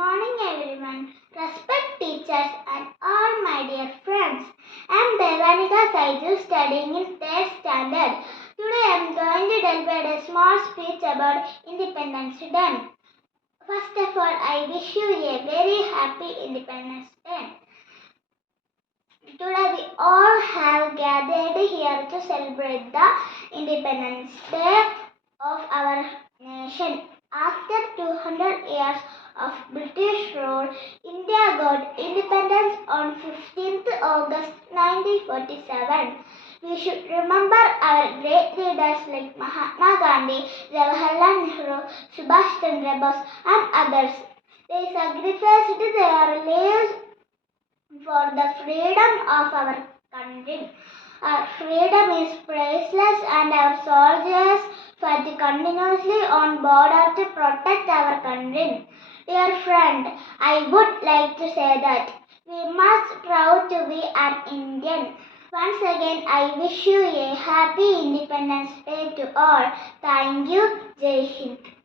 morning everyone. Respect teachers and all my dear friends. I am Devanika Saiju studying in 3rd standard. Today I am going to deliver a small speech about Independence Day. First of all, I wish you a very happy Independence Day. Today we all have gathered here to celebrate the Independence Day of our nation. After 200 years of British rule, India got independence on 15th August 1947. We should remember our great leaders like Mahatma Gandhi, Jawaharlal Nehru, Subhash Chandra Bose and others. They sacrificed their lives for the freedom of our country. Our freedom is priceless and our soldiers fight continuously on border to protect our country. Dear friend, I would like to say that we must proud to be an Indian. Once again, I wish you a happy Independence Day to all. Thank you. Jai Hind.